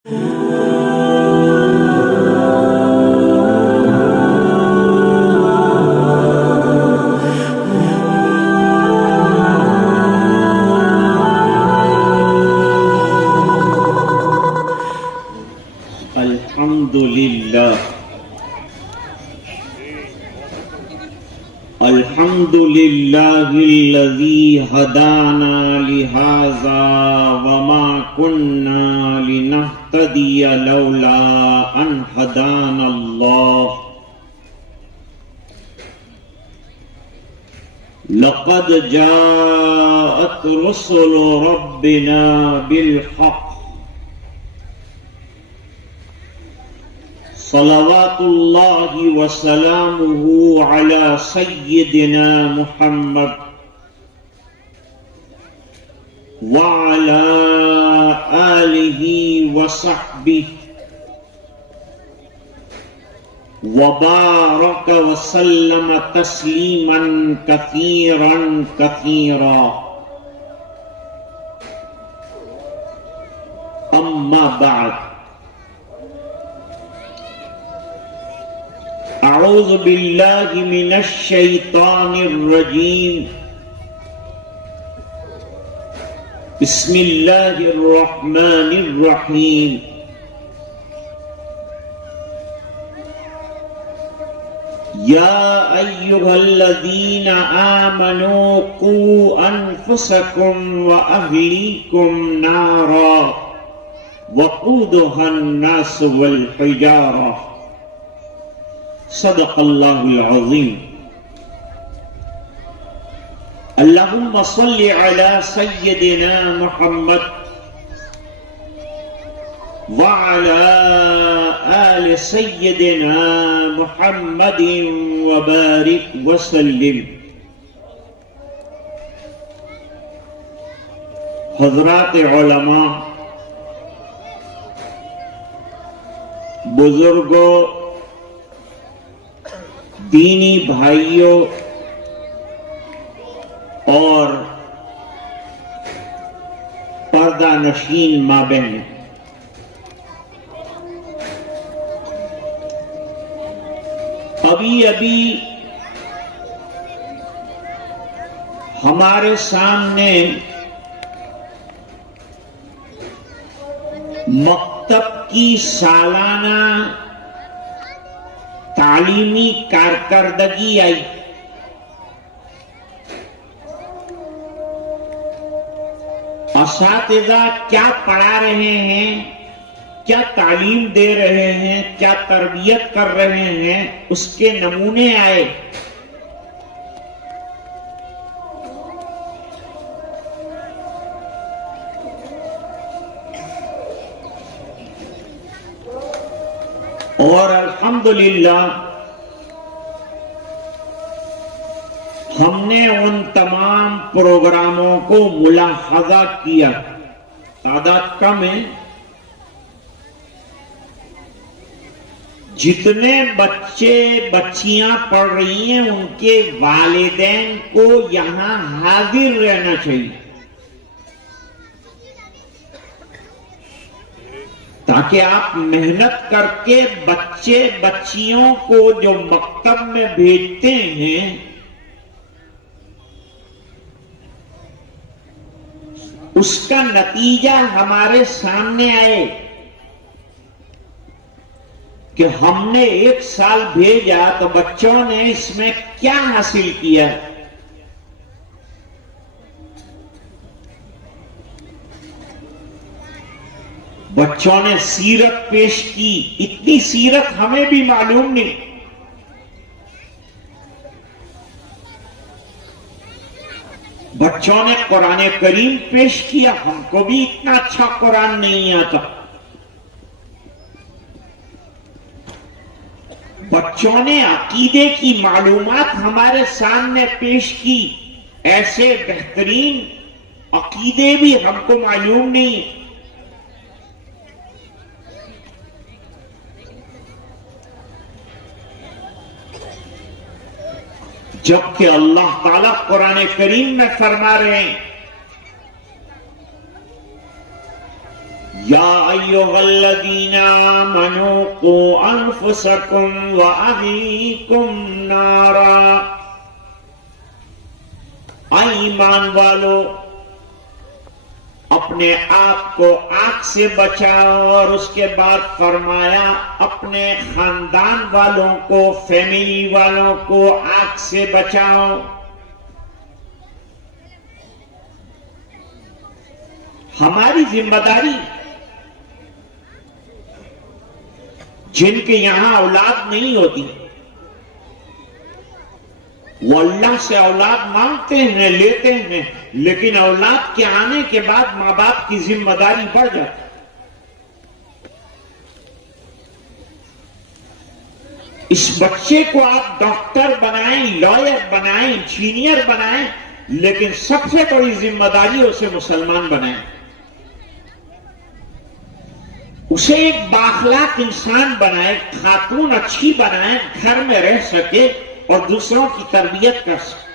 الحمد لله الذي هدانا لهذا وما كنا لنهتدي لولا أن هدانا الله لقد جاءت رسل ربنا بالحق صلوات الله وسلامه على سيدنا محمد وعلى آله وصحبه وبارك وسلم تسليما كثيرا كثيرا. أما بعد، أعوذ بالله من الشيطان الرجيم. بسم الله الرحمن الرحيم. يا أيها الذين آمنوا قوا أنفسكم وأهليكم نارا وقودها الناس والحجارة. صدق الله العظيم. اللهم صل على سيدنا محمد وعلى آل سيدنا محمد وبارك وسلم. حضرات علماء، بزرگوں، دینی بھائیوں اور پردہ نشین ماں بہنیں، ابھی ہمارے سامنے مکتب کی سالانہ تعلیمی کارکردگی آئی. اساتذہ کیا پڑھا رہے ہیں، کیا تعلیم دے رہے ہیں، کیا تربیت کر رہے ہیں، اس کے نمونے آئے. اور الحمدللہ ہم نے ان تمام پروگراموں کو ملاحظہ کیا. تعداد کم ہے. جتنے بچے بچیاں پڑھ رہی ہیں ان کے والدین کو یہاں حاضر رہنا چاہیے تاکہ آپ محنت کر کے بچے بچیوں کو جو مکتب میں بھیجتے ہیں اس کا نتیجہ ہمارے سامنے آئے کہ ہم نے 1 سال بھیجا تو بچوں نے اس میں کیا حاصل کیا. بچوں نے سیرت پیش کی. اتنی سیرت ہمیں بھی معلوم نہیں. بچوں نے قرآن کریم پیش کیا. ہم کو بھی اتنا اچھا قرآن نہیں آتا. بچوں نے عقیدے کی معلومات ہمارے سامنے پیش کی. ایسے بہترین عقیدے بھی ہم کو معلوم نہیں. جبکہ اللہ تعالیٰ قرآن کریم میں فرما رہے ہیں یا ایھا الذین آمنوا قوا انفسکم واہلیکم نارا، اے ایمان والو اپنے آپ کو آگ سے بچاؤ، اور اس کے بعد فرمایا اپنے خاندان والوں کو، فیملی والوں کو آگ سے بچاؤ۔ ہماری ذمہ داری، جن کے یہاں اولاد نہیں ہوتی وہ اللہ سے اولاد مانگتے ہیں، لیتے ہیں، لیکن اولاد کے آنے کے بعد ماں باپ کی ذمہ داری بڑھ جاتی۔ اس بچے کو آپ ڈاکٹر بنائیں، لائر بنائیں، انجینئر بنائیں، لیکن سب سے بڑی ذمہ داری اسے مسلمان بنائیں، اسے ایک بااخلاق انسان بنائے، خاتون اچھی بنائے، گھر میں رہ سکے اور دوسروں کی تربیت کر سکے۔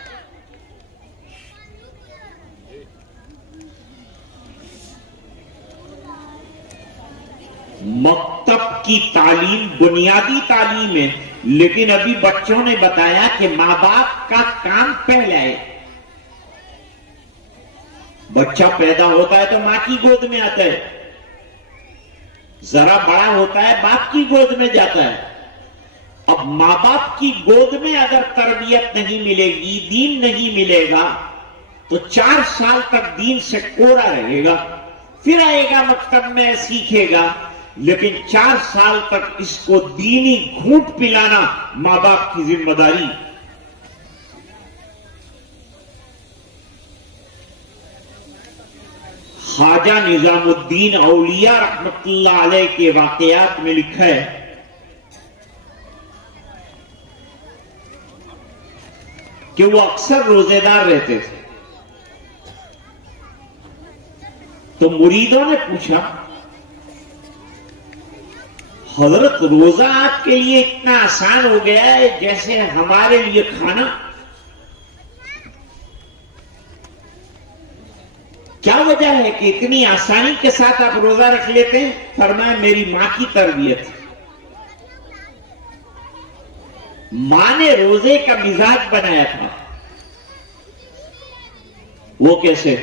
مکتب کی تعلیم بنیادی تعلیم ہے، لیکن ابھی بچوں نے بتایا کہ ماں باپ کا کام پہلا ہے۔ بچہ پیدا ہوتا ہے تو ماں کی گود میں آتا ہے، ذرا بڑا ہوتا ہے باپ کی گود میں جاتا ہے۔ اب ماں باپ کی گود میں اگر تربیت نہیں ملے گی، دین نہیں ملے گا، تو 4 سال تک دین سے کورا رہے گا، پھر آئے گا مکتب میں سیکھے گا، لیکن 4 سال تک اس کو دینی گھونٹ پلانا ماں باپ کی ذمہ داری۔ خواجہ نظام الدین اولیاء رحمت اللہ علیہ کے واقعات میں لکھا ہے کہ وہ اکثر روزے دار رہتے تھے، تو مریدوں نے پوچھا حضرت روزہ آپ کے لیے اتنا آسان ہو گیا ہے جیسے ہمارے لیے کھانا، کیا وجہ ہے کہ اتنی آسانی کے ساتھ آپ روزہ رکھ لیتے ہیں؟ فرمایا میری ماں کی تربیت، ماں نے روزے کا مزاج بنایا تھا۔ وہ کیسے؟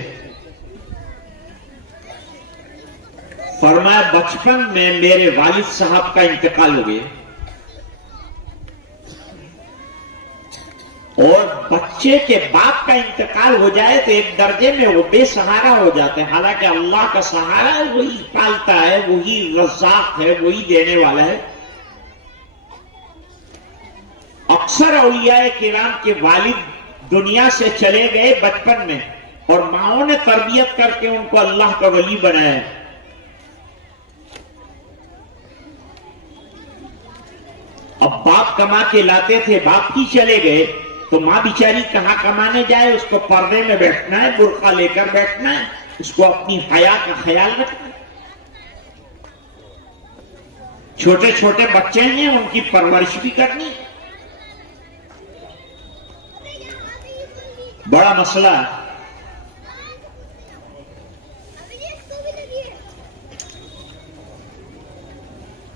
فرمایا بچپن میں میرے والد صاحب کا انتقال ہو گیا، اور بچے کے باپ کا انتقال ہو جائے تو ایک درجے میں وہ بے سہارا ہو جاتا ہے، حالانکہ اللہ کا سہارا ہے، وہی پالتا ہے، وہی رزاق ہے، وہی دینے والا ہے۔ اکثر اولیاء کرام کے والد دنیا سے چلے گئے بچپن میں، اور ماؤں نے تربیت کر کے ان کو اللہ کا ولی بنایا ہے۔ اب باپ کما کے لاتے تھے، باپ ہی چلے گئے تو ماں بیچاری کہاں کمانے جائے؟ اس کو پردے میں بیٹھنا ہے، برقع لے کر بیٹھنا ہے، اس کو اپنی حیا کا خیال رکھنا ہے۔ چھوٹے چھوٹے بچے ہیں، ان کی پرورش بھی کرنی ہے۔ بڑا مسئلہ ہے۔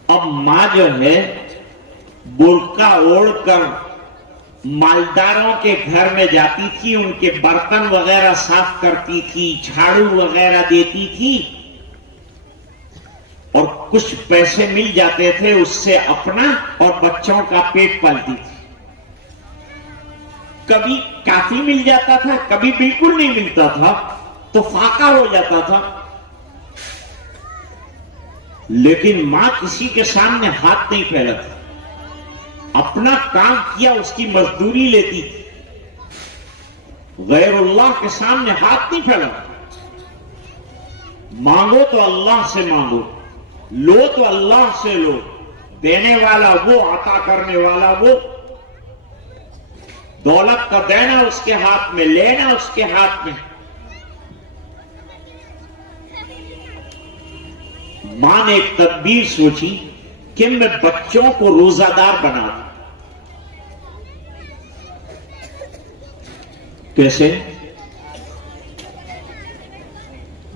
اب ماں جو ہے برقع اوڑھ کر مالداروں کے گھر میں جاتی تھی، ان کے برتن وغیرہ صاف کرتی تھی، جھاڑو وغیرہ دیتی تھی، اور کچھ پیسے مل جاتے تھے، اس سے اپنا اور بچوں کا پیٹ پالتی تھی۔ کبھی کافی مل جاتا تھا، کبھی بالکل نہیں ملتا تھا، تو فاقہ ہو جاتا تھا، لیکن ماں کسی کے سامنے ہاتھ نہیں پھیلاتی، اپنا کام کیا اس کی مزدوری لیتی تھی، غیر اللہ کے سامنے ہاتھ نہیں پھیلاتی۔ مانگو تو اللہ سے مانگو، لو تو اللہ سے لو، دینے والا وہ، عطا کرنے والا وہ، دولت کا دینا اس کے ہاتھ میں، لینا اس کے ہاتھ میں۔ ماں نے ایک تدبیر سوچی کہ میں بچوں کو روزہ دار بنا دوں۔ کیسے؟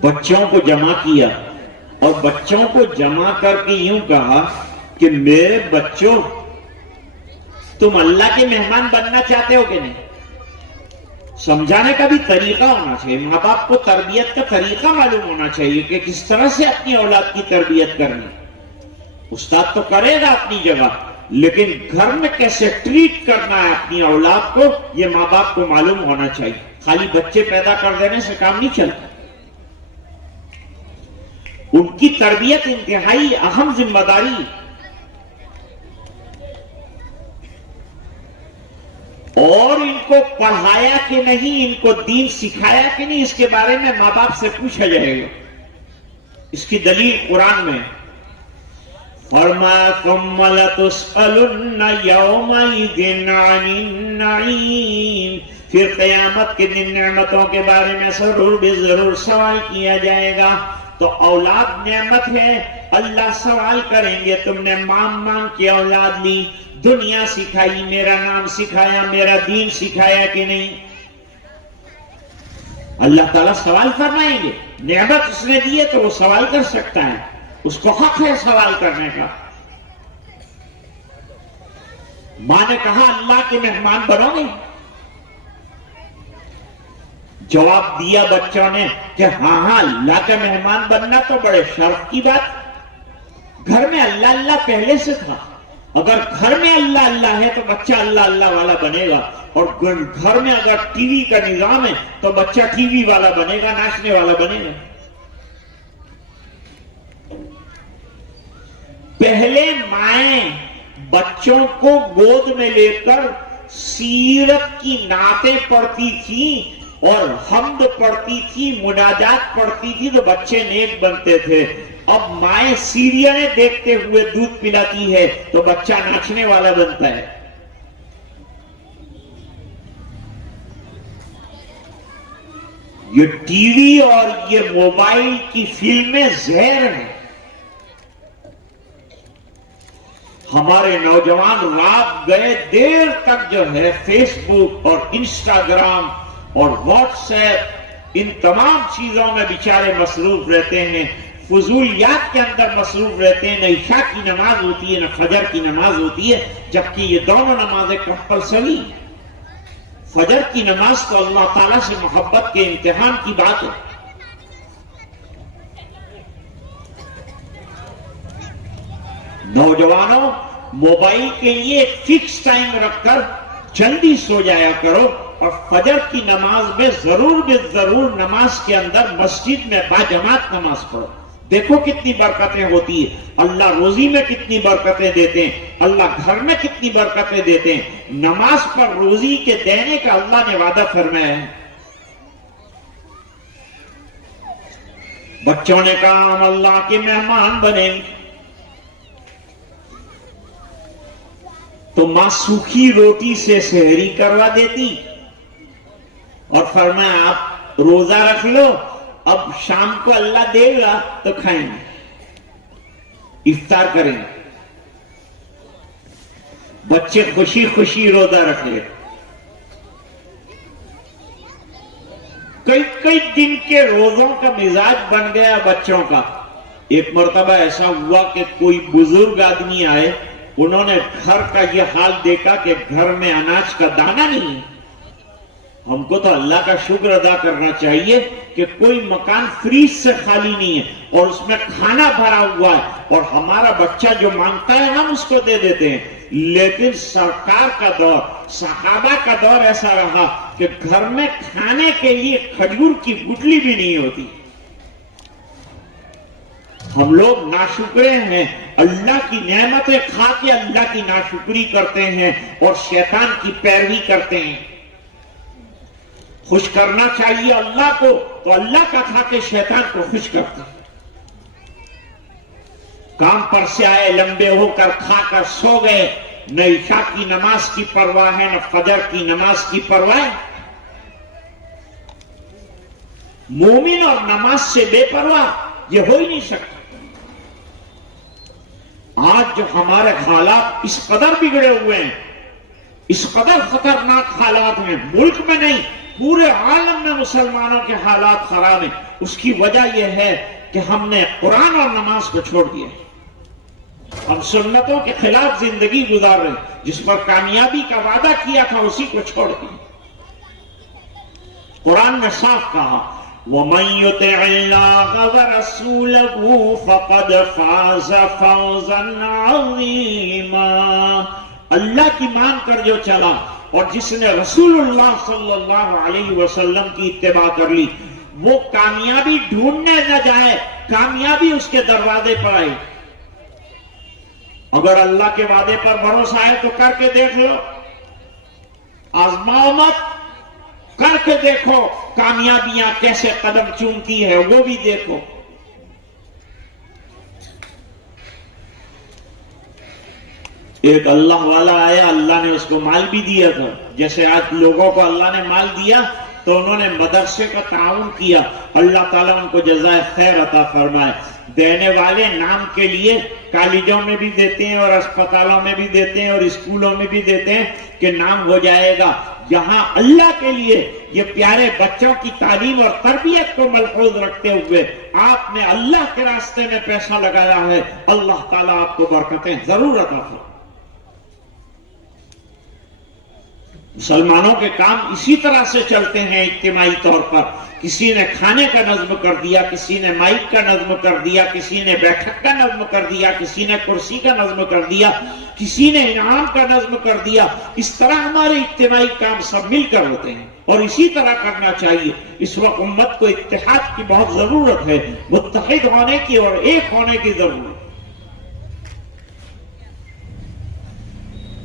بچوں کو جمع کیا، اور بچوں کو جمع کر کے یوں کہا کہ میرے بچوں، تم اللہ کے مہمان بننا چاہتے ہو کہ نہیں؟ سمجھانے کا بھی طریقہ ہونا چاہیے، ماں باپ کو تربیت کا طریقہ معلوم ہونا چاہیے کہ کس طرح سے اپنی اولاد کی تربیت کرنی۔ استاد تو کرے گا اپنی جگہ، لیکن گھر میں کیسے ٹریٹ کرنا ہے اپنی اولاد کو، یہ ماں باپ کو معلوم ہونا چاہیے۔ خالی بچے پیدا کر دینے سے کام نہیں چلتا، ان کی تربیت انتہائی اہم ذمہ داری، اور ان کو پڑھایا کہ نہیں، ان کو دین سکھایا کہ نہیں، اس کے بارے میں ماں باپ سے پوچھا جائے گا۔ اس کی دلیل قرآن میں فرمایا ثم لتسألن یومئذ عن النعیم، پھر قیامت کے دن نعمتوں کے بارے میں ضرور بے ضرور سوال کیا جائے گا۔ تو اولاد نعمت ہے، اللہ سوال کریں گے تم نے مانگ کے اولاد لی، دنیا سکھائی، میرا نام سکھایا، میرا دین سکھایا کہ نہیں؟ اللہ تعالیٰ سوال فرمائیں گے۔ نعمت اس نے دی ہے تو وہ سوال کر سکتا ہے، اس کو حق ہے سوال کرنے کا۔ ماں نے کہا اللہ کے مہمان بنو گے؟ جواب دیا بچوں نے کہ ہاں اللہ کا مہمان بننا تو بڑے شرف کی بات، گھر میں اللہ اللہ پہلے سے تھا، اگر گھر میں اللہ اللہ ہے تو بچہ اللہ اللہ والا بنے گا، اور گھر میں اگر ٹی وی کا نظام ہے تو بچہ ٹی وی والا بنے گا، ناچنے والا بنے گا۔ پہلے مائیں بچوں کو گود میں لے کر سیرت کی نعتیں پڑھتی تھیں اور حمد پڑھتی تھی، مناجات پڑھتی تھی تو بچے نیک بنتے تھے۔ اب مائیں سیریلیں دیکھتے ہوئے دودھ پلاتی ہے تو بچہ ناچنے والا بنتا ہے۔ یہ ٹی وی اور یہ موبائل کی فلمیں زہر ہیں۔ ہمارے نوجوان رات گئے دیر تک جو ہے فیس بک اور انسٹاگرام اور واٹس ایپ، ان تمام چیزوں میں بیچارے مصروف رہتے ہیں، فضولیات کے اندر مصروف رہتے ہیں۔ نہ عشاء کی نماز ہوتی ہے نہ فجر کی نماز ہوتی ہے، جبکہ یہ دونوں نمازیں کمپلسری۔ فجر کی نماز تو اللہ تعالیٰ سے محبت کے امتحان کی بات ہے۔ نوجوانوں، موبائل کے لیے ایک فکس ٹائم رکھ کر جلدی سو جایا کرو، اور فجر کی نماز میں ضرور بے ضرور نماز کے اندر مسجد میں باجماعت نماز پڑھو۔ دیکھو کتنی برکتیں ہوتی ہیں، اللہ روزی میں کتنی برکتیں دیتے ہیں، اللہ گھر میں کتنی برکتیں دیتے ہیں۔ نماز پر روزی کے دینے کا اللہ نے وعدہ فرمایا ہے۔ بچوں نے کہا ہم اللہ کے مہمان بنیں، تو ماں سوکھی روٹی سے سحری کروا دیتی اور فرمایا آپ روزہ رکھ لو، اب شام کو اللہ دے گا تو کھائیں گے، افطار کریں گے۔ بچے خوشی خوشی روزہ رکھ لے۔ کئی دن کے روزوں کا مزاج بن گیا بچوں کا۔ ایک مرتبہ ایسا ہوا کہ کوئی بزرگ آدمی آئے، انہوں نے گھر کا یہ حال دیکھا کہ گھر میں اناج کا دانہ نہیں ہے۔ ہم کو تو اللہ کا شکر ادا کرنا چاہیے کہ کوئی مکان فریج سے خالی نہیں ہے اور اس میں کھانا بھرا ہوا ہے، اور ہمارا بچہ جو مانگتا ہے ہم اس کو دے دیتے ہیں۔ لیکن سرکار کا دور، صحابہ کا دور ایسا رہا کہ گھر میں کھانے کے لیے کھجور کی گٹلی بھی نہیں ہوتی۔ ہم لوگ ناشکرے ہیں، اللہ کی نعمتیں کھا کے اللہ کی ناشکری کرتے ہیں اور شیطان کی پیروی کرتے ہیں۔ خوش کرنا چاہیے اللہ کو تو اللہ کا کھا کے شیطان کو خوش کرتے ہیں۔ کام پر سے آئے لمبے ہو کر کھا کر سو گئے، نہ عشاء کی نماز کی پرواہ ہے نہ فجر کی نماز کی پرواہ ہے۔ مومن اور نماز سے بے پرواہ یہ ہو ہی نہیں سکتا۔ آج جو ہمارے حالات اس قدر بگڑے ہوئے ہیں، اس قدر خطرناک حالات ہیں، ملک میں نہیں پورے عالم میں مسلمانوں کے حالات خراب ہیں، اس کی وجہ یہ ہے کہ ہم نے قرآن اور نماز کو چھوڑ دیا ہے. ہم سنتوں کے خلاف زندگی گزار رہے ہیں. جس پر کامیابی کا وعدہ کیا تھا اسی کو چھوڑ دیا. قرآن نے صاف کہا وَمَن يُطِعِ اللَّهَ وَرَسُولَهُ فَقَدْ فَازَ فَوْزًا عَظِيمًا. اللہ کی مان کر جو چلا اور جس نے رسول اللہ صلی اللہ علیہ وسلم کی اتباع کر لی وہ کامیابی ڈھونڈنے نہ جائے, کامیابی اس کے دروازے پر آئے. اگر اللہ کے وعدے پر بھروسہ ہے تو کر کے دیکھ لو, آزماؤ مت, کر کے دیکھو کامیابیاں کیسے قدم چومتی ہے وہ بھی دیکھو. ایک اللہ والا آیا, اللہ نے اس کو مال بھی دیا تھا. جیسے آج لوگوں کو اللہ نے مال دیا تو انہوں نے مدرسے کا تعاون کیا, اللہ تعالیٰ ان کو جزائے خیر عطا فرمائے. دینے والے نام کے لیے کالجوں میں بھی دیتے ہیں اور اسپتالوں میں بھی دیتے ہیں اور اسکولوں میں بھی دیتے ہیں کہ نام ہو جائے گا. یہاں اللہ کے لیے یہ پیارے بچوں کی تعلیم اور تربیت کو ملحوظ رکھتے ہوئے آپ نے اللہ کے راستے میں پیسہ لگایا ہے, اللہ تعالیٰ آپ کو برکتیں ضرور عطا فرمائے. مسلمانوں کے کام اسی طرح سے چلتے ہیں اجتماعی طور پر. کسی نے کھانے کا نظم کر دیا, کسی نے مائک کا نظم کر دیا, کسی نے بیٹھک کا نظم کر دیا, کسی نے کرسی کا نظم کر دیا, کسی نے انعام کا نظم کر دیا. اس طرح ہمارے اجتماعی کام سب مل کر ہوتے ہیں اور اسی طرح کرنا چاہیے. اس وقت امت کو اتحاد کی بہت ضرورت ہے, متحد ہونے کی اور ایک ہونے کی ضرورت.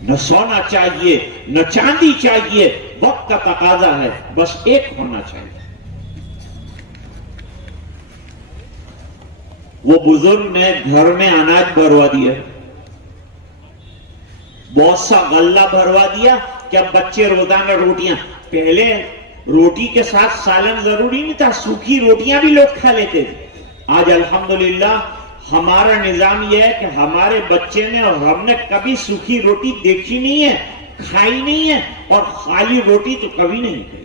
نہ سونا چاہیے نہ چاندی چاہیے, وقت کا تقاضا ہے, بس ایک ہونا چاہیے. وہ بزرگ نے گھر میں اناج بھروا دیا, بہت سا غلہ بھروا دیا کہ اب بچے روزانہ روٹیاں. پہلے روٹی کے ساتھ سالن ضروری نہیں تھا, سوکھی روٹیاں بھی لوگ کھا لیتے تھے. آج الحمدللہ ہمارا نظام یہ ہے کہ ہمارے بچے نے اور ہم نے کبھی سوکھی روٹی دیکھی نہیں ہے, کھائی نہیں ہے, اور خالی روٹی تو کبھی نہیں کھائی.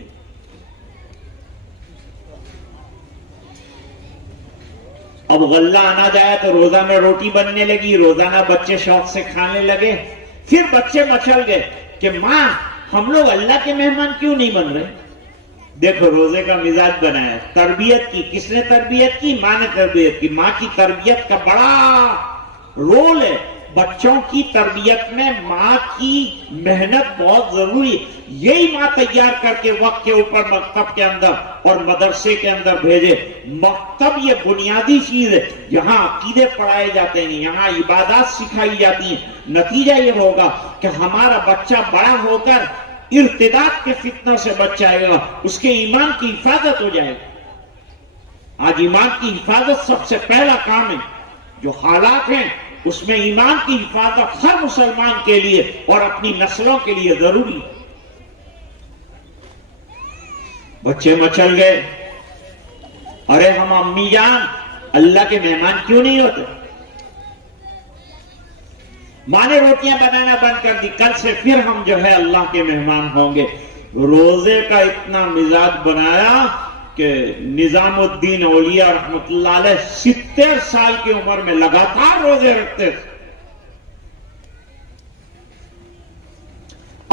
اب غلہ آنا جائے تو روزانہ روٹی بننے لگی, روزانہ بچے شوق سے کھانے لگے. پھر بچے مچل گئے کہ ماں ہم لوگ اللہ کے مہمان کیوں نہیں بن رہے. دیکھو روزے کا مزاج بنایا, تربیت کی. کس نے تربیت کی؟ ماں نے تربیت کی. ماں کی تربیت کا بڑا رول ہے. بچوں کی تربیت میں ماں کی محنت بہت ضروری ہے. یہی ماں تیار کر کے وقت کے اوپر مکتب کے اندر اور مدرسے کے اندر بھیجے. مکتب یہ بنیادی چیز ہے, یہاں عقیدے پڑھائے جاتے ہیں, یہاں عبادات سکھائی جاتی ہیں. نتیجہ یہ ہوگا کہ ہمارا بچہ بڑا ہو کر ارتداد کے فتنہ سے بچ جائے گا, اس کے ایمان کی حفاظت ہو جائے گی. آج ایمان کی حفاظت سب سے پہلا کام ہے. جو حالات ہیں اس میں ایمان کی حفاظت ہر مسلمان کے لیے اور اپنی نسلوں کے لیے ضروری ہے. بچے مچل گئے, ارے ہم امی جان اللہ کے مہمان کیوں نہیں ہوتے. ماں نے روٹیاں بنانا بند کر دی, کل سے پھر ہم جو ہے اللہ کے مہمان ہوں گے. روزے کا اتنا مزاج بنایا کہ نظام الدین اولیاء رحمت اللہ علیہ 70 سال کی عمر میں لگاتار روزے رکھتے تھے.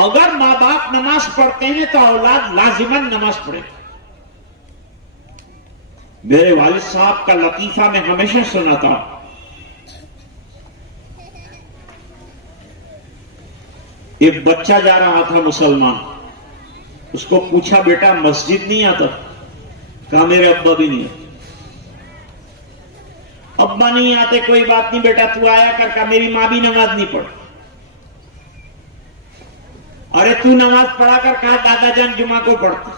اگر ماں باپ نماز پڑھتے ہیں تو اولاد لازماً نماز پڑھے. میرے والد صاحب کا لطیفہ میں ہمیشہ سنا تھا. ایک بچہ جا رہا تھا مسلمان, اس کو پوچھا بیٹا مسجد نہیں آتا؟ کہا میرے ابا بھی نہیں آتے. ابا نہیں آتے کوئی بات نہیں بیٹا تو آیا کر. کہا میری ماں بھی نماز نہیں پڑھتی. ارے تو نماز پڑھا کر. کہا دادا جان جمعہ کو پڑھتے.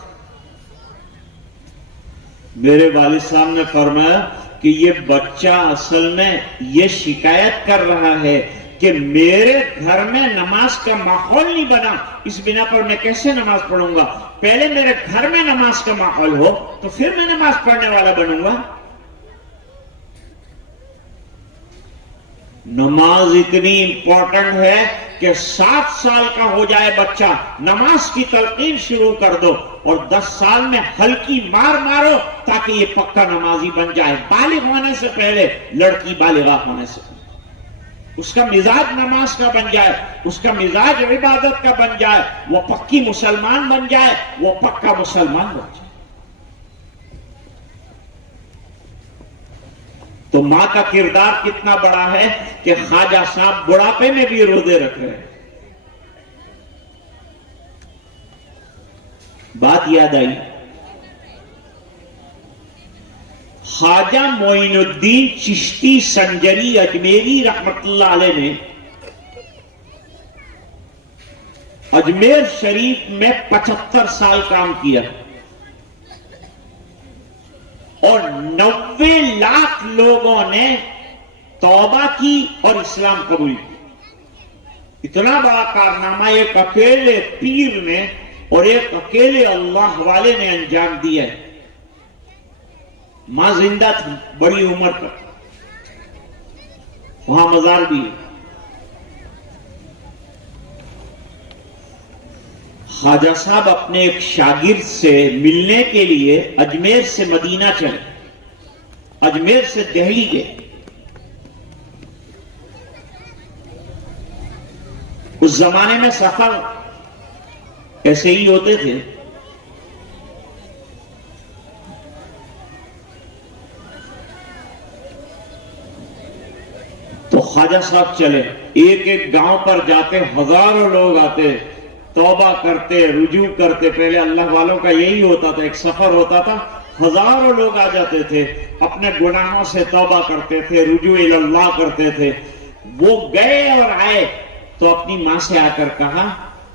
میرے والد صاحب نے فرمایا کہ یہ بچہ اصل میں یہ شکایت کر رہا ہے کہ میرے گھر میں نماز کا ماحول نہیں بنا, اس بنا پر میں کیسے نماز پڑھوں گا. پہلے میرے گھر میں نماز کا ماحول ہو تو پھر میں نماز پڑھنے والا بنوں گا. نماز اتنی امپورٹنٹ ہے کہ 7 سال کا ہو جائے بچہ، نماز کی تلقین شروع کر دو اور 10 سال میں ہلکی مار مارو تاکہ یہ پکا نمازی بن جائے، بالغ ہونے سے پہلے، لڑکی بالغہ ہونے سے پہلے اس کا مزاج نماز کا بن جائے، اس کا مزاج عبادت کا بن جائے، وہ پکی مسلمان بن جائے، وہ پکا مسلمان بن جائے۔ تو ماں کا کردار کتنا بڑا ہے کہ خواجہ صاحب بڑھاپے میں بھی روزے رکھ رہے ہیں۔ بات یاد آئی، خواجہ معین الدین چشتی سنجری اجمیری رحمت اللہ علیہ نے اجمیر شریف میں 75 سال کام کیا اور 90 لاکھ لوگوں نے توبہ کی اور اسلام قبول کی۔ اتنا بڑا کارنامہ ایک اکیلے پیر نے اور ایک اکیلے اللہ والے نے انجام دیا ہے۔ ماں زندہ تھی بڑی عمر تک، وہاں مزار بھی ہے۔ خواجہ صاحب اپنے ایک شاگرد سے ملنے کے لیے اجمیر سے مدینہ چلے، اجمیر سے دہلی گئے۔ اس زمانے میں سفر ایسے ہی ہوتے تھے۔ تو خواجہ صاحب چلے، ایک ایک گاؤں پر جاتے، ہزاروں لوگ آتے، توبہ کرتے، رجوع کرتے۔ پہلے اللہ والوں کا یہی ہوتا تھا، ایک سفر ہوتا تھا، ہزاروں لوگ آ جاتے تھے، اپنے گناہوں سے توبہ کرتے تھے، رجوع اللہ کرتے تھے۔ وہ گئے اور آئے تو اپنی ماں سے آ کر کہا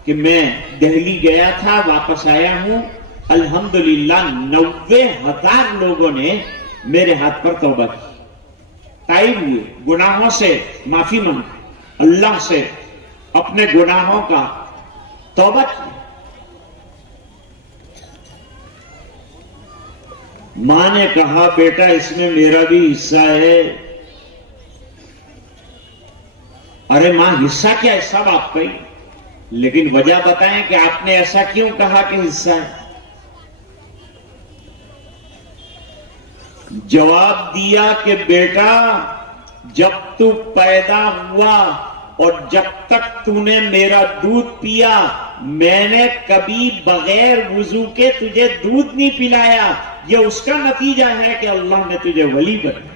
کہ میں دہلی گیا تھا، واپس آیا ہوں، الحمدللہ 90,000 لوگوں نے میرے ہاتھ پر توبہ کی، تائب ہوئے، گناہوں سے معافی مانگی، اللہ سے اپنے گناہوں کا توبہ کی۔ ماں نے کہا بیٹا اس میں میرا بھی حصہ ہے۔ ارے ماں حصہ کیا ہے، سب آپ کا ہی، لیکن وجہ بتائیں کہ آپ نے ایسا کیوں کہا کہ حصہ ہے؟ جواب دیا کہ بیٹا جب تو پیدا ہوا اور جب تک تو نے میرا دودھ پیا، میں نے کبھی بغیر وضو کے تجھے دودھ نہیں پلایا، یہ اس کا نتیجہ ہے کہ اللہ نے تجھے ولی بنایا،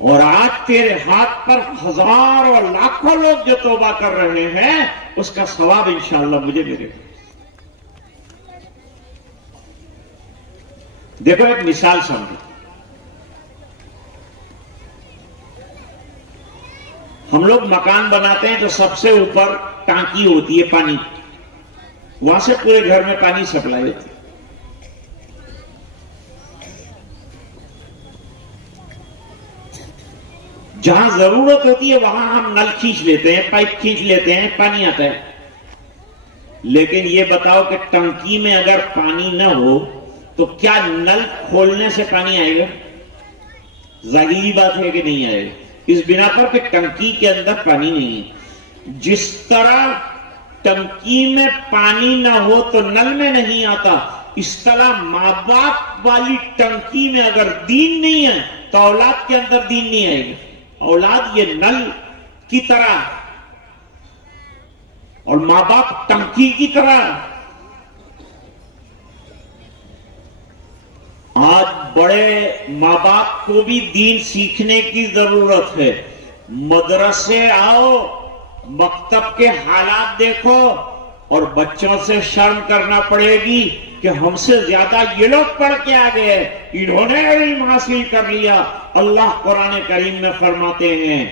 اور آج تیرے ہاتھ پر ہزاروں لاکھوں لوگ جو توبہ کر رہے ہیں، اس کا ثواب انشاءاللہ مجھے ملے گا۔ دیکھو ایک مثال سمجھو، ہم لوگ مکان بناتے ہیں تو سب سے اوپر ٹانکی ہوتی ہے پانی، وہاں سے پورے گھر میں پانی سپلائی ہوتی ہے۔ جہاں ضرورت ہوتی ہے وہاں ہم نل کھینچ لیتے ہیں، پائپ کھینچ لیتے ہیں، پانی آتا ہے۔ لیکن یہ بتاؤ کہ ٹنکی میں اگر پانی نہ ہو تو کیا نل کھولنے سے پانی آئے گا؟ ظاہری بات ہے کہ نہیں آئے گا، اس بنا پر کہ ٹنکی کے اندر پانی نہیں ہے۔ جس طرح ٹنکی میں پانی نہ ہو تو نل میں نہیں آتا، اس طرح ماں باپ والی ٹنکی میں اگر دین نہیں ہے تو اولاد کے اندر دین نہیں آئے گا۔ اولاد یہ نل کی طرح اور ماں باپ ٹنکی کی طرح۔ آج بڑے ماں باپ کو بھی دین سیکھنے کی ضرورت ہے۔ مدرسے آؤ، مکتب کے حالات دیکھو، اور بچوں سے شرم کرنا پڑے گی کہ ہم سے زیادہ یہ لوگ پڑھ کے آ گئے، انہوں نے علم حاصل کر لیا۔ اللہ قرآن کریم میں فرماتے ہیں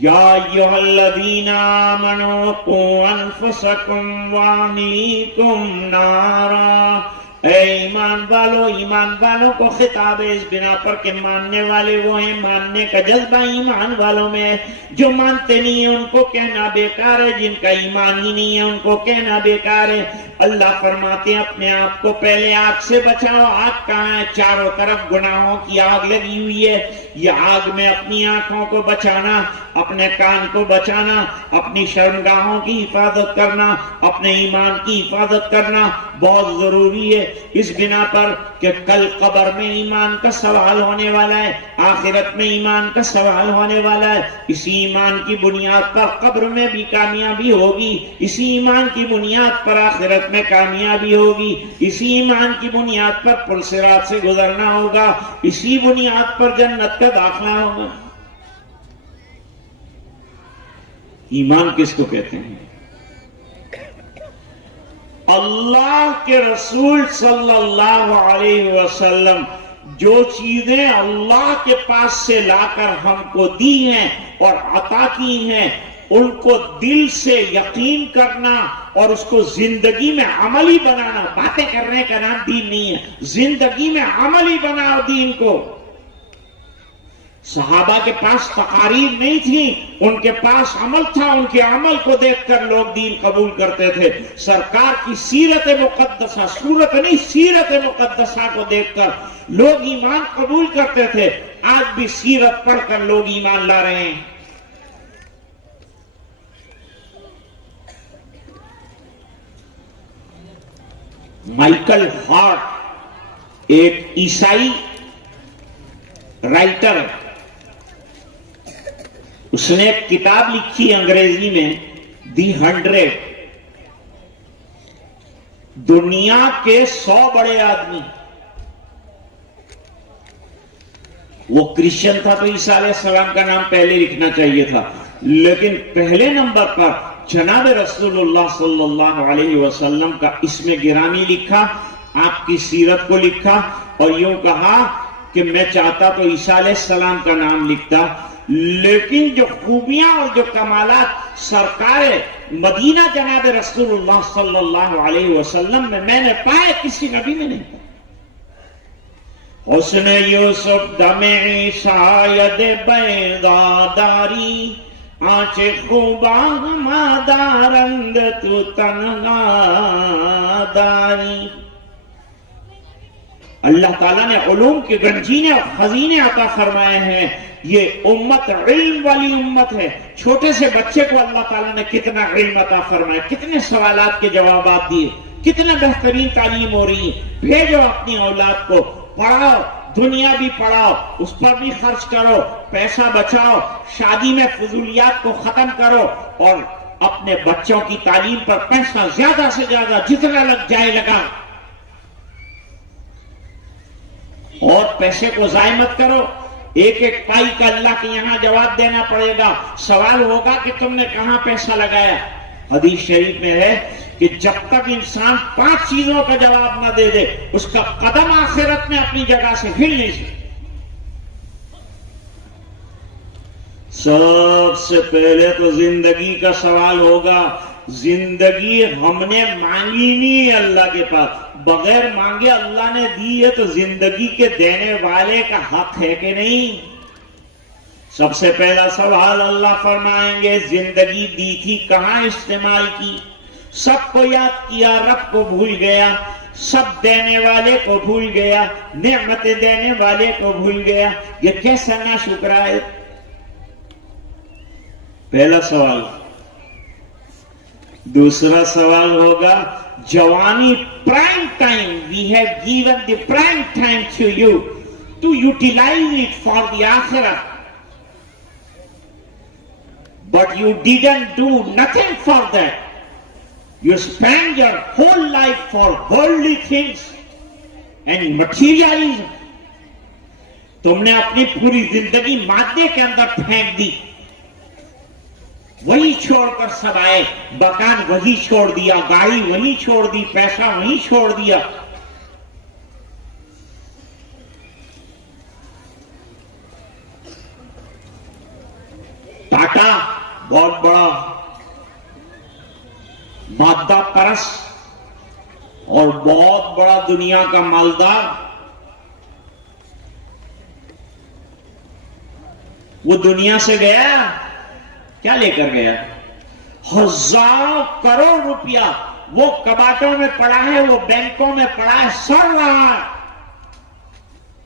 یا ایھا الذین آمنوا قوا انفسکم واہلیکم نارا، اے ایمان والوں کو خطاب ہے اس بنا پر کہ ماننے والے وہ ہیں، ماننے کا جذبہ ایمان والوں میں ہے۔ جو مانتے نہیں ہیں ان کو کہنا بیکار ہے، جن کا ایمان ہی نہیں ہے ان کو کہنا بیکار ہے۔ اللہ فرماتے ہیں اپنے آپ کو پہلے آگ سے بچاؤ. آگ کہاں ہے؟ چاروں طرف گناہوں کی آگ لگی ہوئی ہے. یہ آگ میں اپنی آنکھوں کو بچانا، اپنے کان کو بچانا، اپنی شرمگاہوں کی حفاظت کرنا، اپنے ایمان کی حفاظت کرنا بہت ضروری ہے. اس بنا پر کہ کل قبر میں ایمان کا سوال ہونے والا ہے، آخرت میں ایمان کا سوال ہونے والا ہے. اسی ایمان کی بنیاد پر قبر میں بھی کامیابی ہوگی، اسی ایمان کی بنیاد پر آخرت میں کامیابی ہوگی، اسی ایمان کی بنیاد پر پل صراط سے گزرنا ہوگا، اسی بنیاد پر جنت کا داخلہ ہوگا. ایمان کس کو کہتے ہیں؟ اللہ کے رسول صلی اللہ علیہ وسلم جو چیزیں اللہ کے پاس سے لا کر ہم کو دی ہیں اور عطا کی ہیں، ان کو دل سے یقین کرنا اور اس کو زندگی میں عملی بنانا. باتیں کرنے کا نام دین نہیں ہے، زندگی میں عملی بناؤ دین کو. صحابہ کے پاس تقاریر نہیں تھی، ان کے پاس عمل تھا. ان کے عمل کو دیکھ کر لوگ دین قبول کرتے تھے. سرکار کی سیرت مقدسہ، صورت نہیں سیرت مقدسہ کو دیکھ کر لوگ ایمان قبول کرتے تھے. آج بھی سیرت پڑھ کر لوگ ایمان لا رہے ہیں. مائیکل ہارٹ ایک عیسائی رائٹر ہے. اس نے ایک کتاب لکھی انگریزی میں، دی 100. دنیا کے 100 بڑے آدمی. وہ کرسچن تھا تو عیسیٰ علیہ السلام کا نام پہلے لکھنا چاہیے تھا، لیکن پہلے نمبر پر جناب رسول اللہ صلی اللہ علیہ وسلم کا اسم گرامی لکھا، آپ کی سیرت کو لکھا، اور یوں کہا کہ میں چاہتا تو عیسیٰ علیہ السلام کا نام لکھتا، لیکن جو خوبیاں اور جو کمالات سرکار مدینہ جناب رسول اللہ صلی اللہ علیہ وسلم میں نے پائے کسی نبی میں نہیں پائے. حسن یوسف دم شاید بیضاداری، آنچ خوباں مادارند تو تنہا داری. اللہ تعالیٰ نے علوم کے گنجینے اور خزینے عطا فرمائے ہیں. یہ امت علم والی امت ہے. چھوٹے سے بچے کو اللہ تعالیٰ نے کتنا علم عطا فرمایا، کتنے سوالات کے جوابات دیے، کتنا بہترین تعلیم ہو رہی ہے. بھیجو اپنی اولاد کو، پڑھاؤ، دنیا بھی پڑھاؤ، اس پر بھی خرچ کرو، پیسہ بچاؤ، شادی میں فضولیات کو ختم کرو، اور اپنے بچوں کی تعلیم پر پیسہ زیادہ سے زیادہ جتنا لگ جائے لگا. اور پیسے کو ضائع مت کرو. ایک ایک پائی کا اللہ کے یہاں جواب دینا پڑے گا. سوال ہوگا کہ تم نے کہاں پیسہ لگایا. حدیث شریف میں ہے کہ جب تک انسان 5 چیزوں کا جواب نہ دے دے، اس کا قدم آخرت میں اپنی جگہ سے ہل نہیں سکتا. سب سے پہلے تو زندگی کا سوال ہوگا. زندگی ہم نے مانگی نہیں اللہ کے پاس، بغیر مانگے اللہ نے دی ہے، تو زندگی کے دینے والے کا حق ہے کہ نہیں؟ سب سے پہلا سوال اللہ فرمائیں گے زندگی دی تھی کہاں استعمال کی؟ سب کو یاد کیا، رب کو بھول گیا، سب دینے والے کو بھول گیا، نعمتیں دینے والے کو بھول گیا. یہ کیسا ناشکرا ہے؟ پہلا سوال. دوسرا سوال ہوگا جوانی prime time. We have given the prime time to you to utilize it for the akhirah, but you didn't do nothing for that. You spend your whole life for worldly things and materialism. تم نے اپنی پوری زندگی مادے کے اندر پھینک دی، وہی چھوڑ کر سب آئے. مکان وہی چھوڑ دیا، گاڑی وہی چھوڑ دی، پیسہ وہی چھوڑ دیا. ٹاٹا بہت بڑا مادہ پرست اور بہت بڑا دنیا کا مالدار، وہ دنیا سے گیا، کیا لے کر گیا؟ 1000 کروڑ روپیہ وہ کباٹوں میں پڑا ہے، وہ بینکوں میں پڑا ہے، سڑ رہا ہے،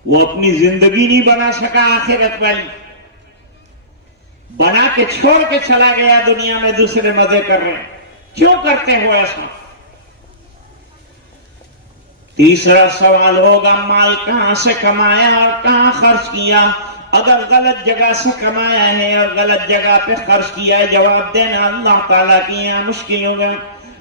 وہ اپنی زندگی نہیں بنا سکا آخرت والی، بنا کے چھوڑ کے چلا گیا دنیا میں، دوسرے مزے کر رہے ہیں۔ کیوں کرتے ہو ایسا؟ تیسرا سوال ہوگا مال کہاں سے کمایا اور کہاں خرچ کیا؟ اگر غلط جگہ سے کمایا ہے اور غلط جگہ پہ خرچ کیا ہے، جواب دینا اللہ تعالیٰ کی یہاں مشکل ہوگا۔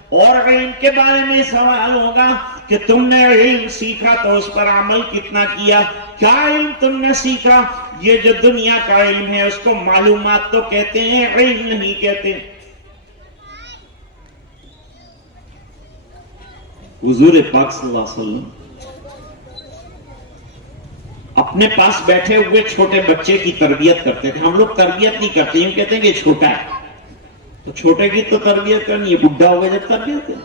اور علم کے بارے میں سوال ہوگا کہ تم نے علم سیکھا تو اس پر عمل کتنا کیا؟ کیا علم تم نے سیکھا؟ یہ جو دنیا کا علم ہے اس کو معلومات تو کہتے ہیں، علم نہیں کہتے۔ حضور پاک صلی اللہ علیہ وسلم اپنے پاس بیٹھے ہوئے چھوٹے بچے کی تربیت کرتے تھے۔ ہم لوگ تربیت نہیں کرتے، ہم کہتے ہیں کہ یہ چھوٹا ہے، تو چھوٹے کی تو تربیت کرنی ہے، بڈھا ہوگا جب تربیت کرنی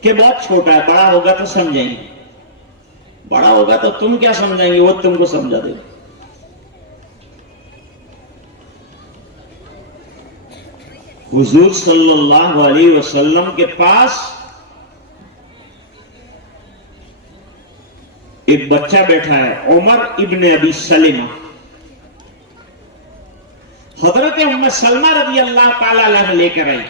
کہ بہت چھوٹا ہے، بڑا ہوگا تو سمجھیں گے، بڑا ہوگا تو تم کیا سمجھیں گے، وہ تم کو سمجھا دے گا۔ حضور صلی اللہ علیہ وسلم کے پاس ایک بچہ بیٹھا ہے، عمر ابن ابی سلمہ۔ حضرت ام سلمہ رضی اللہ تعالی عنہ لے کر آئی۔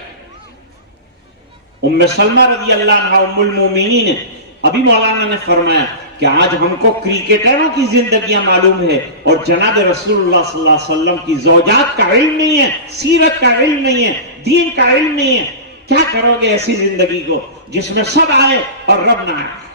ام سلمہ رضی اللہ عنہ ام المومنین۔ ابھی مولانا نے فرمایا کہ آج ہم کو کرکٹروں کی زندگیاں معلوم ہے اور جناب رسول اللہ صلی اللہ علیہ وسلم کی زوجات کا علم نہیں ہے، سیرت کا علم نہیں ہے، دین کا علم نہیں ہے۔ کیا کرو گے ایسی زندگی کو جس میں سب آئے اور رب نہ آئے؟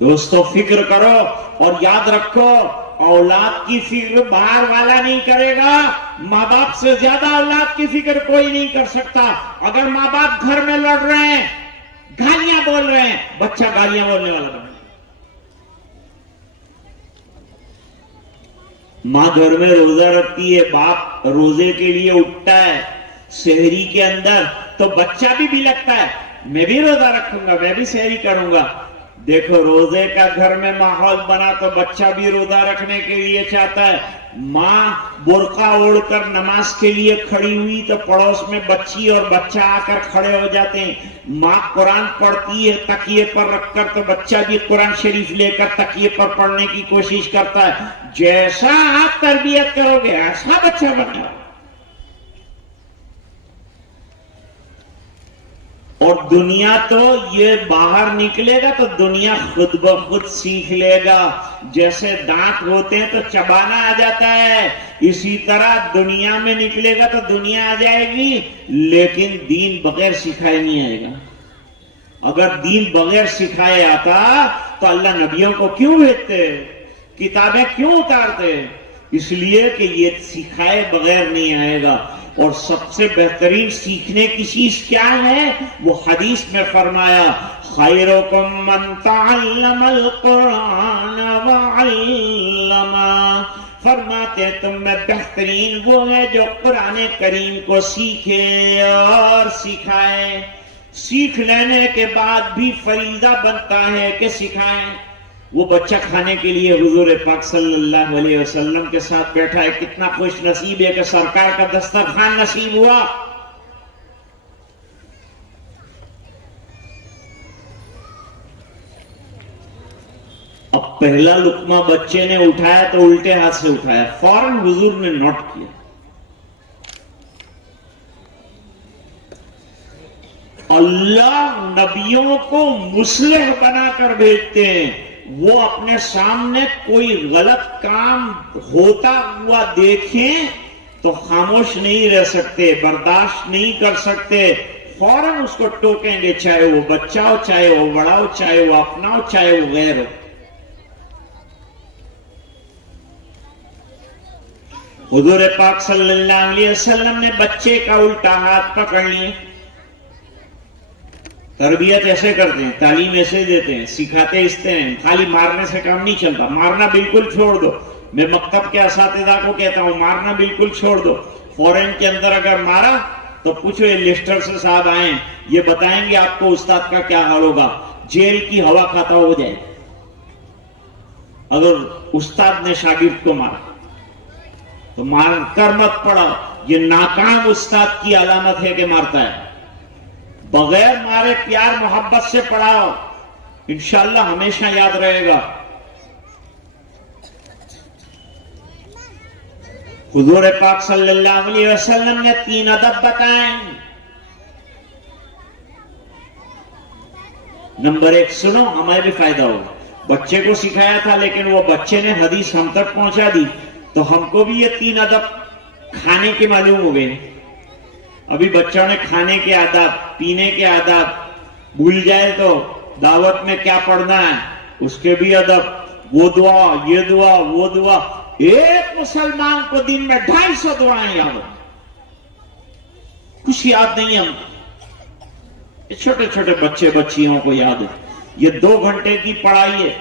دوستو فکر کرو اور یاد رکھو، اولاد کی فکر باہر والا نہیں کرے گا، ماں باپ سے زیادہ اولاد کی فکر کوئی نہیں کر سکتا۔ اگر ماں باپ گھر میں لڑ رہے ہیں، گالیاں بول رہے ہیں، بچہ گالیاں بولنے والا بنے۔ ماں گھر میں روزہ رکھتی ہے، باپ روزے کے لیے اٹھتا ہے سحری کے اندر، تو بچہ بھی لگتا ہے میں بھی روزہ رکھوں گا، میں بھی سحری کروں گا۔ دیکھو روزے کا گھر میں ماحول بنا تو بچہ بھی روزہ رکھنے کے لیے چاہتا ہے۔ ماں برقع اوڑھ کر نماز کے لیے کھڑی ہوئی تو پڑوس میں بچی اور بچہ آ کر کھڑے ہو جاتے ہیں۔ ماں قرآن پڑھتی ہے تکیے پر رکھ کر تو بچہ بھی قرآن شریف لے کر تکیے پر پڑھنے کی کوشش کرتا ہے۔ جیسا آپ تربیت کرو گے ایسا بچہ بنے گا۔ اور دنیا تو یہ باہر نکلے گا تو دنیا خود بخود سیکھ لے گا۔ جیسے دانت ہوتے ہیں تو چبانا آ جاتا ہے، اسی طرح دنیا میں نکلے گا تو دنیا آ جائے گی، لیکن دین بغیر سکھائے نہیں آئے گا۔ اگر دین بغیر سکھائے آتا تو اللہ نبیوں کو کیوں بھیجتے، کتابیں کیوں اتارتے؟ اس لیے کہ یہ سکھائے بغیر نہیں آئے گا۔ اور سب سے بہترین سیکھنے کی چیز کیا ہے؟ وہ حدیث میں فرمایا خیرکم من تعلم القرآن وعلما، فرماتے تم میں بہترین وہ ہے جو قرآن کریم کو سیکھے اور سکھائے۔ سیکھ لینے کے بعد بھی فریضہ بنتا ہے کہ سکھائیں۔ وہ بچہ کھانے کے لیے حضور پاک صلی اللہ علیہ وسلم کے ساتھ بیٹھا ہے، کتنا خوش نصیب ہے کہ سرکار کا دسترخوان نصیب ہوا۔ اب پہلا لقمہ بچے نے اٹھایا تو الٹے ہاتھ سے اٹھایا، فوراً حضور نے نوٹ کیا۔ اللہ نبیوں کو مصلح بنا کر بھیجتے ہیں۔ وہ اپنے سامنے کوئی غلط کام ہوتا ہوا دیکھیں تو خاموش نہیں رہ سکتے، برداشت نہیں کر سکتے، فوراً اس کو ٹوکیں گے، چاہے وہ بچہ ہو، چاہے وہ بڑا ہو، چاہے وہ اپنا ہو، چاہے وہ غیر ہو۔ حضور پاک صلی اللہ علیہ وسلم نے بچے کا الٹا ہاتھ پکڑ لیے۔ تربیت ایسے کرتے ہیں، تعلیم ایسے دیتے ہیں، سکھاتے اس طرح ہیں، خالی مارنے سے کام نہیں چلتا۔ مارنا بالکل چھوڑ دو، میں مکتب کے اساتذہ کو کہتا ہوں مارنا بالکل چھوڑ دو۔ فورن کے اندر اگر مارا تو پوچھو یہ لسٹر سے صاحب آئے ہیں، یہ بتائیں گے آپ کو استاد کا کیا حال ہوگا، جیل کی ہوا کھاتا ہو جائے اگر استاد نے شاگرد کو مارا۔ تو مار کر مت پڑا، یہ ناکام استاد کی علامت ہے کہ مارتا ہے. بغیر مارے پیار محبت سے پڑھاؤ، انشاءاللہ ہمیشہ یاد رہے گا. حضور پاک صلی اللہ علیہ وسلم نے 3 ادب بتائے. نمبر 1 سنو، ہمیں بھی فائدہ ہوگا. بچے کو سکھایا تھا لیکن وہ بچے نے حدیث ہم تک پہنچا دی، تو ہم کو بھی یہ 3 ادب کھانے کے معلوم ہو گئے. ابھی بچوں نے کھانے کے آداب، پینے کے آداب بھول جائے تو دعوت میں کیا پڑھنا ہے اس کے بھی ادب، وہ دعا، یہ دعا، وہ دعا. ایک مسلمان کو دن میں 250 دعائیں یاد، کچھ یاد نہیں. ہم چھوٹے چھوٹے بچے بچیوں کو یاد ہے. یہ 2 گھنٹے کی پڑھائی ہے،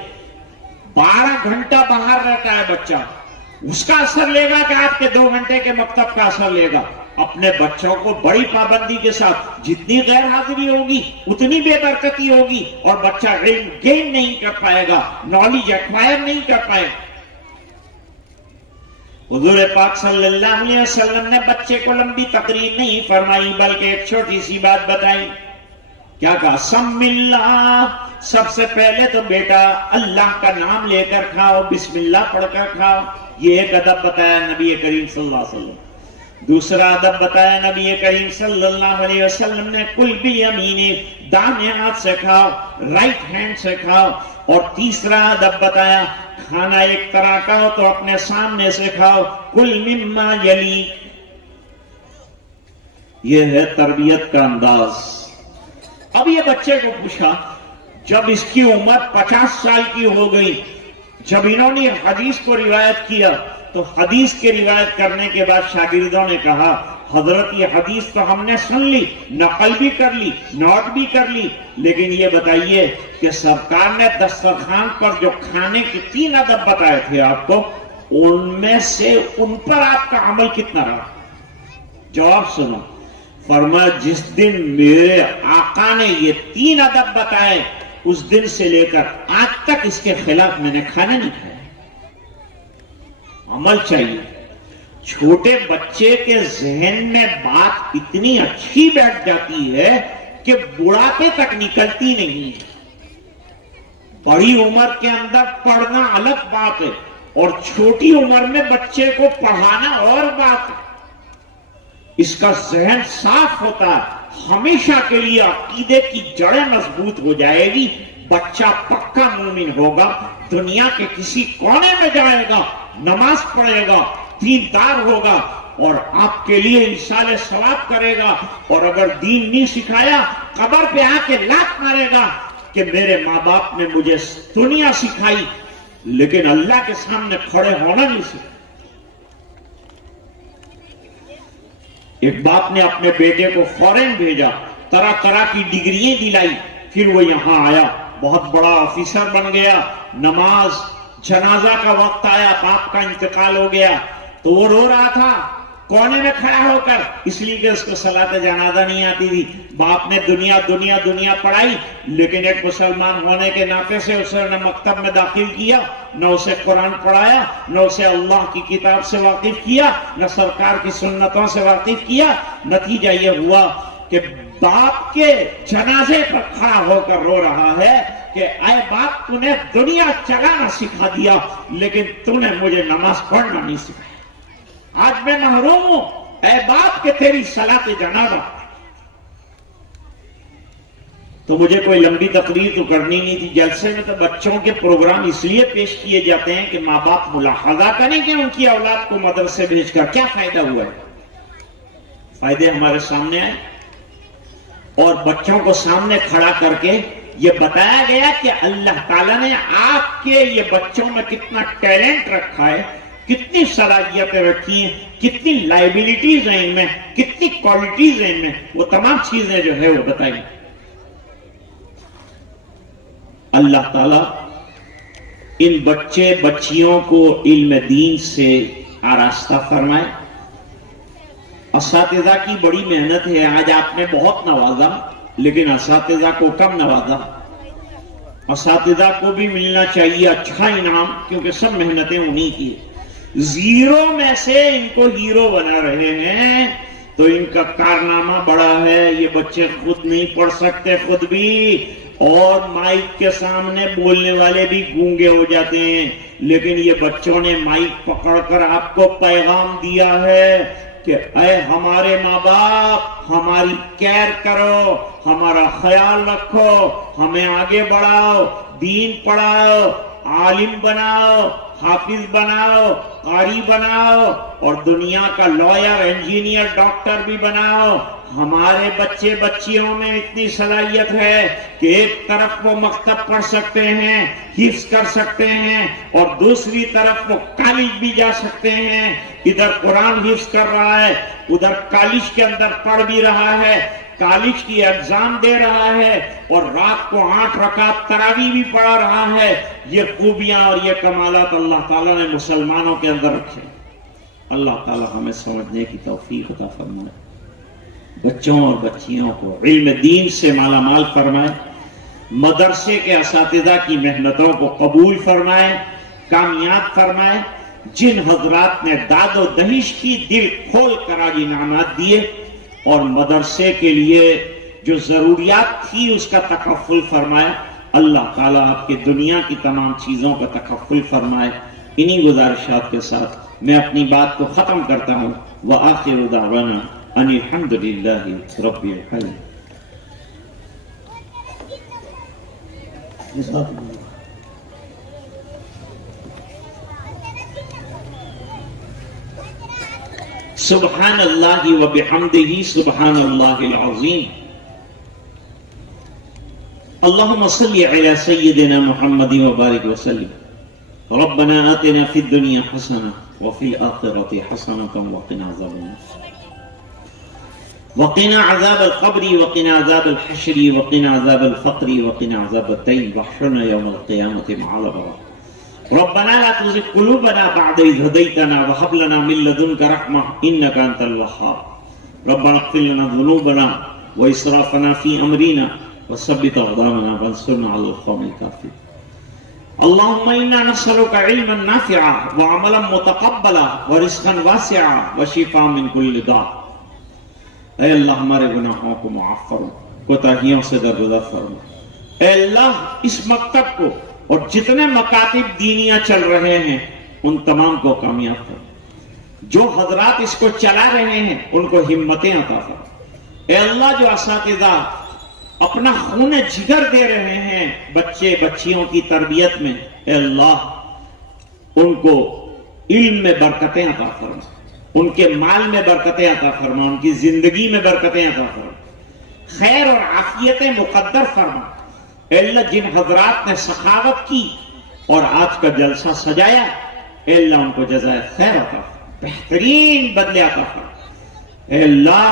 12 گھنٹہ باہر رہتا ہے بچہ، اس کا اثر لے گا کہ آپ کے 2 گھنٹے کے مکتب کا اثر لے گا. اپنے بچوں کو بڑی پابندی کے ساتھ، جتنی غیر حاضری ہوگی اتنی بے برکتی ہوگی، اور بچہ علم گین نہیں کر پائے گا، نالج ایکوائر نہیں کر پائے گا. حضور پاک صلی اللہ علیہ وسلم نے بچے کو لمبی تقریر نہیں فرمائی بلکہ ایک چھوٹی سی بات بتائی. کیا کہا؟ سم اللہ. سب سے پہلے تو بیٹا اللہ کا نام لے کر کھاؤ، بسم اللہ پڑھ کر کھاؤ. یہ ایک ادب بتایا نبی کریم صلی اللہ علیہ وسلم. دوسرا ادب بتایا نبی کریم صلی اللہ علیہ وسلم نے، کل بھی یمینی، دائیں ہاتھ سے کھاؤ، رائٹ ہینڈ سے کھاؤ. اور تیسرا ادب بتایا، کھانا ایک طرح کا ہو تو اپنے سامنے سے کھاؤ، کل مما یلی. یہ ہے تربیت کا انداز. اب یہ بچے کو پوچھا، جب اس کی عمر 50 سال کی ہو گئی، جب انہوں نے حدیث کو روایت کیا تو حدیث کے روایت کرنے کے بعد شاگردوں نے کہا، حضرت یہ حدیث تو ہم نے سن لی، نقل بھی کر لی، نوٹ بھی کر لی، لیکن یہ بتائیے کہ سرکار نے دسترخوان پر جو کھانے کے 3 ادب بتائے تھے آپ کو، ان میں سے ان پر آپ کا عمل کتنا رہا؟ جواب سنو. فرمایا جس دن میرے آقا نے یہ 3 ادب بتائے، اس دن سے لے کر آج تک اس کے خلاف میں نے کھانا نہیں کھایا. عمل چاہیے. چھوٹے بچے کے ذہن میں بات اتنی اچھی بیٹھ جاتی ہے کہ بڑھاپے تک نکلتی نہیں. بڑی عمر کے اندر پڑھنا الگ بات ہے، اور چھوٹی عمر میں بچے کو پڑھانا اور بات ہے. اس کا ذہن صاف ہوتا ہے، ہمیشہ کے لیے عقیدے کی جڑیں مضبوط ہو جائے گی. بچہ پکا مومن ہوگا، دنیا کے کسی کونے میں جائے گا، نماز پڑھے گا، دیندار ہوگا، اور آپ کے لیے ایصال ثواب کرے گا. اور اگر دین نہیں سکھایا، قبر پہ آ کے لات مارے گا کہ میرے ماں باپ نے مجھے دنیا سکھائی لیکن اللہ کے سامنے کھڑے ہونا نہیں سکھایا. ایک باپ نے اپنے بیٹے کو فورن بھیجا، طرح طرح کی ڈگریاں دلائی، پھر وہ یہاں آیا، بہت بڑا آفیسر بن گیا. نماز جنازہ کا وقت آیا، باپ کا انتقال ہو گیا تو وہ رو رہا تھا کونے میں کھڑا ہو کر، اس لیے کہ اس کو صلاۃ جنازہ نہیں آتی تھی. باپ نے دنیا دنیا دنیا پڑھائی، لیکن ایک مسلمان ہونے کے ناطے سے اسے نہ مکتب میں داخل کیا، نہ اسے قرآن پڑھایا، نہ اسے اللہ کی کتاب سے واقف کیا، نہ سرکار کی سنتوں سے واقف کیا. نتیجہ یہ ہوا کہ باپ کے جنازے پر کھڑا ہو کر رو رہا ہے کہ اے باپ، تو نے دنیا چلانا سکھا دیا لیکن تو نے مجھے نماز پڑھنا نہیں سکھایا. آج میں محروم ہوں اے باپ کہ تیری صلاۃ جنازہ. تو مجھے کوئی لمبی تقریر تو کرنی نہیں تھی. جلسے میں تو بچوں کے پروگرام اس لیے پیش کیے جاتے ہیں کہ ماں باپ ملاحظہ کریں کہ ان کی اولاد کو مدرسے بھیج کر کیا فائدہ ہوا ہے. فائدے ہمارے سامنے آئے، اور بچوں کو سامنے کھڑا کر کے یہ بتایا گیا کہ اللہ تعالیٰ نے آپ کے یہ بچوں میں کتنا ٹیلنٹ رکھا ہے، کتنی صلاحیتیں رکھی ہیں، کتنی لائبلٹیز ہیں ان میں، کتنی کوالٹیز ہیں ان میں. وہ تمام چیزیں جو ہے وہ بتائیں. اللہ تعالیٰ ان بچے بچیوں کو علم دین سے آراستہ فرمائے. اساتذہ کی بڑی محنت ہے. آج آپ نے بہت نوازا لیکن اساتذہ کو کم نوازا. اساتذہ کو بھی ملنا چاہیے اچھا انعام، کیونکہ سب محنتیں انہی کی. زیرو میں سے ان کو ہیرو بنا رہے ہیں، تو ان کا کارنامہ بڑا ہے۔ یہ بچے خود نہیں پڑھ سکتے خود بھی، اور مائک کے سامنے بولنے والے بھی گونگے ہو جاتے ہیں، لیکن یہ بچوں نے مائک پکڑ کر آپ کو پیغام دیا ہے کہ اے ہمارے ماں باپ، ہماری کیئر کرو، ہمارا خیال رکھو، ہمیں آگے بڑھاؤ، دین پڑھاؤ، عالم بناؤ، حافظ بناؤ، قاری بناؤ، اور دنیا کا لائر، انجینئر، ڈاکٹر بھی بناؤ۔ ہمارے بچے بچیوں میں اتنی صلاحیت ہے کہ ایک طرف وہ مکتب پڑھ سکتے ہیں، حفظ کر سکتے ہیں، اور دوسری طرف وہ کالج بھی جا سکتے ہیں۔ ادھر قرآن حفظ کر رہا ہے، ادھر کالج کے اندر پڑھ بھی رہا ہے، کالج کی ایگزام دے رہا ہے، اور رات کو 8 رکعت تراویح بھی پڑھا رہا ہے۔ یہ خوبیاں اور یہ کمالات اللہ تعالیٰ نے مسلمانوں کے اندر رکھے۔ اللہ تعالیٰ ہمیں سمجھنے کی توفیق عطا فرمائے، بچوں اور بچیوں کو علم دین سے مالا مال فرمائے، مدرسے کے اساتذہ کی محنتوں کو قبول فرمائے، کامیاب فرمائے۔ جن حضرات نے داد و دہش کی، دل کھول کر آج انعامات دیے، اور مدرسے کے لیے جو ضروریات تھی اس کا تکفل فرمائے، اللہ تعالیٰ آپ کی دنیا کی تمام چیزوں کا تکفل فرمائے۔ انہی گزارشات کے ساتھ میں اپنی بات کو ختم کرتا ہوں۔ وآخر دعوانا ان الحمد للہ رب العالمین۔ سبحان اللہ وبحمدہ سبحان اللہ العظیم۔ اللہم صلی علی سیدنا محمد وبارک وسلم۔ ربنا آتنا فی الدنیا حسنہ وفی الآخرۃ حسنۃ وقنا عذاب النار، وقنا عذاب القبر، وقنا عذاب الحشر، وقنا عذاب الفقر، وقنا عذاب الدین، واحشرنا یوم القیامۃ مع الابرار۔ ربنا لا تزغ قلوبنا بعد إذ هديتنا وهب لنا من لدنك رحمة إنك أنت الوهاب۔ ربنا اغفر لنا ذنوبنا وإسرافنا في أمرنا وثبت أقدامنا وانصرنا على القوم الكافرين۔ اللهم إنا نسألك علما نافعا وعملا متقبلا ورزقا واسعا وشفاء من كل داء۔ اے اللہ ہمارے گناہوں کو معاف فرما، کوتاہیوں سے درگزر فرما۔ اے اللہ اس مکتب کو اور جتنے مکاتب دینیاں چل رہے ہیں ان تمام کو کامیاب کرو۔ جو حضرات اس کو چلا رہے ہیں ان کو ہمتیں عطا کرو۔ اے اللہ جو اساتذہ اپنا خون جگر دے رہے ہیں بچے بچیوں کی تربیت میں، اے اللہ ان کو علم میں برکتیں عطا فرما، ان کے مال میں برکتیں عطا فرما، ان کی زندگی میں برکتیں عطا فرما، خیر اور عافیتیں مقدر فرما۔ اے اللہ جن حضرات نے سخاوت کی اور آج کا جلسہ سجایا، اے اللہ ان کو جزائے خیر عطا فرما، بہترین بدلے عطا فرما۔ اے اللہ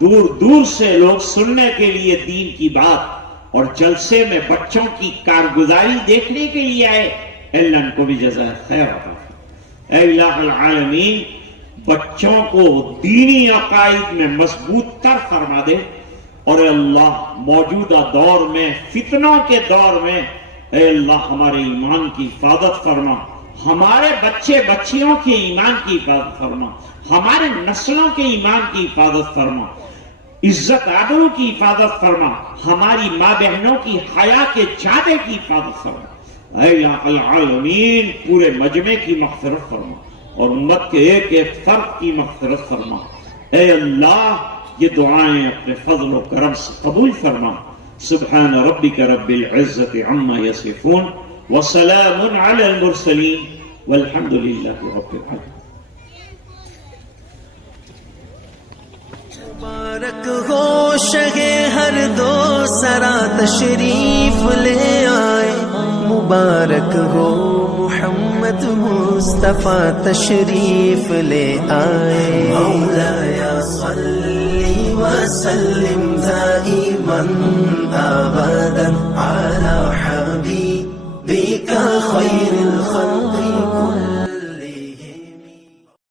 دور دور سے لوگ سننے کے لیے دین کی بات اور جلسے میں بچوں کی کارگزاری دیکھنے کے لیے آئے، اے اللہ ان کو بھی جزائے خیر عطا فرما۔ اے الہ العالمین بچوں کو دینی عقائد میں مضبوط تر فرما دے، اور اے اللہ موجودہ دور میں فتنوں کے دور میں اے اللہ ہمارے ایمان کی حفاظت فرما، ہمارے بچے بچیوں کے ایمان کی حفاظت فرما، ہمارے نسلوں کے ایمان کی حفاظت فرما، عزت آبرو کی حفاظت فرما، ہماری ماں بہنوں کی حیا کے جادے کی حفاظت فرما۔ اے الہ العالمین پورے مجمع کی مغفرت فرما اور امت کے ایک ایک فرد کی مغفرت فرما۔ اے اللہ یہ دعائیں اپنے فضل و کرم سے قبول فرما۔ سبحان ربک رب العزت عما یصفون وسلام علی المرسلین والحمد للہ رب العالمین۔ مبارک ہو شہ ہر دو سرا تشریف لے آئے، مبارک ہو محمد مصطفیٰ تشریف لے آئے۔ مولایا صلی وسلم دائما ابدا علی حبیبک خیر الخلق